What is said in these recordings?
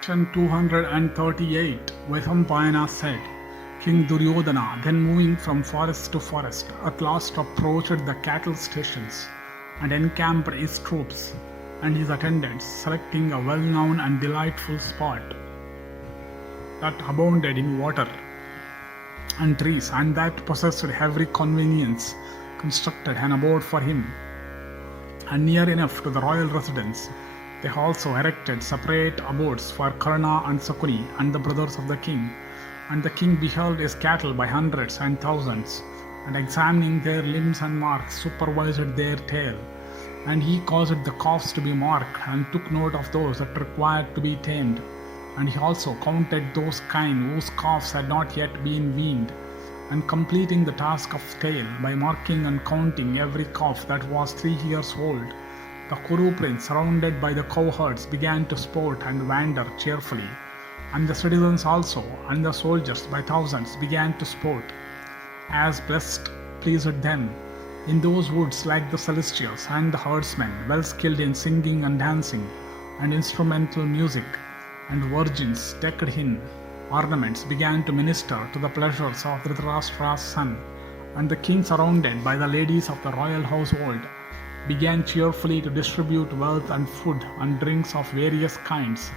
Section 238 Vaisampayana said, King Duryodhana, then moving from forest to forest, at last approached the cattle stations and encamped his troops and his attendants, selecting a well-known and delightful spot that abounded in water and trees and that possessed every convenience, constructed an abode for him. And near enough to the royal residence, they also erected separate abodes for Karna and Sakuni and the brothers of the king. And the king beheld his cattle by hundreds and thousands, and examining their limbs and marks, supervised their tail. And he caused the calves to be marked, and took note of those that required to be tamed. And he also counted those kine whose calves had not yet been weaned, and completing the task of tail by marking and counting every calf that was 3 years old, the Kuru prince, surrounded by the cowherds, began to sport and wander cheerfully. And the citizens also, and the soldiers by thousands, began to sport, as blessed pleased them, in those woods like the celestials and the herdsmen, well skilled in singing and dancing, and instrumental music, and virgins decked in ornaments began to minister to the pleasures of Dhritarashtra's son. And the king, surrounded by the ladies of the royal household, began cheerfully to distribute wealth and food and drinks of various kinds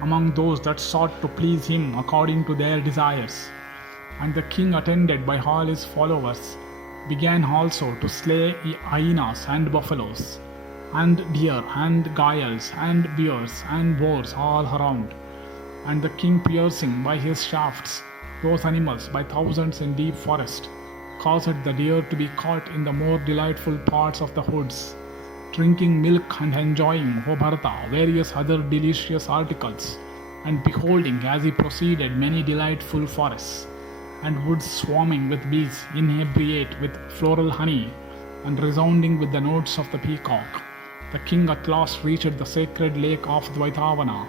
among those that sought to please him according to their desires. And the king, attended by all his followers, began also to slay hyenas and buffaloes, and deer and gayals and bears and boars all around. And the king, piercing by his shafts those animals by thousands in deep forest, caused the deer to be caught in the more delightful parts of the woods, drinking milk and enjoying, O Bharata, various other delicious articles, and beholding as he proceeded many delightful forests, and woods swarming with bees, inebriate with floral honey, and resounding with the notes of the peacock. The king at last reached the sacred lake of Dvaitavana,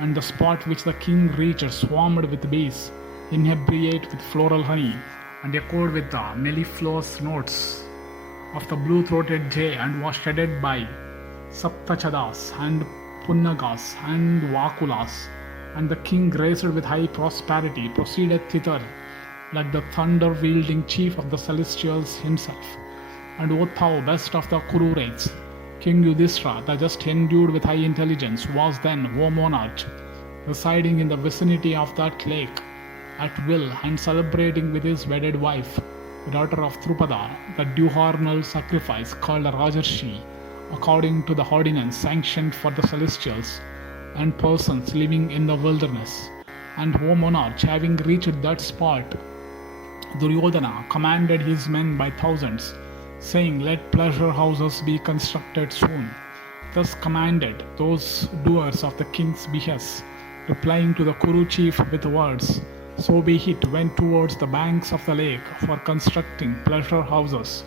and the spot which the king reached swarmed with bees, inebriate with floral honey, and echoed with the mellifluous notes of the blue-throated jay, and was shaded by Saptachadas and Punnagas and Vakulas. And the king, graced with high prosperity, proceeded thither like the thunder-wielding chief of the celestials himself. And O thou best of the Kuru race, King Yudhishthira, the just endued with high intelligence, was then, O monarch, residing in the vicinity of that lake at will, and celebrating with his wedded wife, the daughter of Drupada, the diurnal sacrifice called Rajarshi, according to the ordinance sanctioned for the celestials and persons living in the wilderness. And O monarch, having reached that spot, Duryodhana commanded his men by thousands, saying, Let pleasure houses be constructed soon. Thus commanded those doers of the king's behest, replying to the Kuru chief with words, So be it, went towards the banks of the lake for constructing pleasure houses.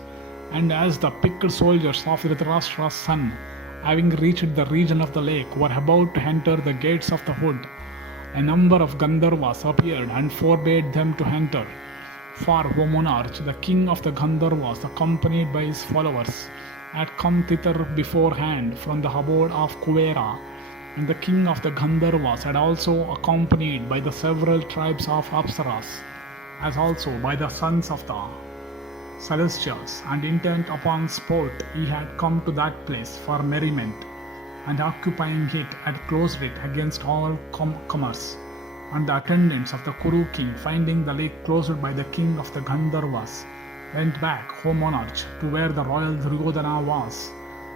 And as the picked soldiers of Dhritarashtra's son, having reached the region of the lake, were about to enter the gates of the wood, a number of Gandharvas appeared and forbade them to enter. For, O monarch, the king of the Gandharvas, accompanied by his followers, had come thither beforehand from the abode of Kuvera, and the king of the Gandharvas had also accompanied by the several tribes of Apsaras, as also by the sons of the celestials, and intent upon sport he had come to that place for merriment, and occupying it had closed it against all comers. And the attendants of the Kuru king, finding the lake closed by the king of the Gandharvas, went back, O monarch, to where the royal Duryodhana was.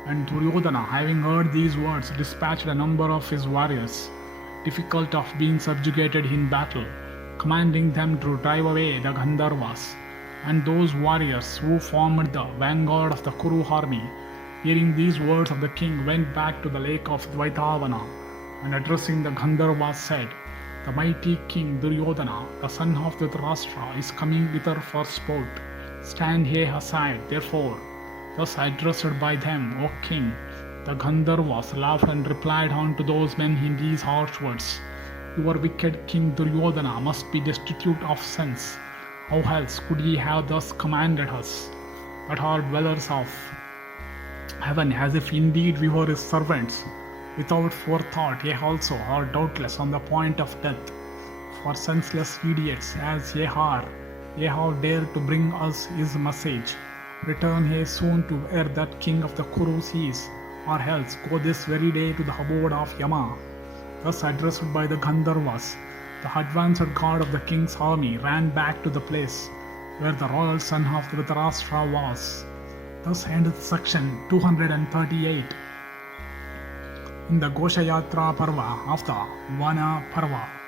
And Duryodhana, having heard these words, dispatched a number of his warriors, difficult of being subjugated in battle, commanding them to drive away the Gandharvas. And those warriors who formed the vanguard of the Kuru army, hearing these words of the king, went back to the lake of Dvaitavana, and addressing the Gandharvas said, The mighty king Duryodhana, the son of Dhritarashtra, is coming hither for sport. Stand ye aside, therefore. Thus addressed by them, O king, the Gandharvas laughed and replied unto those men in these harsh words, Your wicked king Duryodhana must be destitute of sense. How else could he have thus commanded us, that are dwellers of heaven, as if indeed we were his servants? without forethought, ye also are doubtless on the point of death. For senseless idiots as ye are, ye have dared to bring us his message. Return ye soon to where that king of the Kurus is, or else go this very day to the abode of Yama. Thus addressed by the Gandharvas, the advanced god of the king's army ran back to the place where the royal son of Dhritarashtra was. Thus ended section 238 in the Ghosha-yatra Parva of the Vana Parva.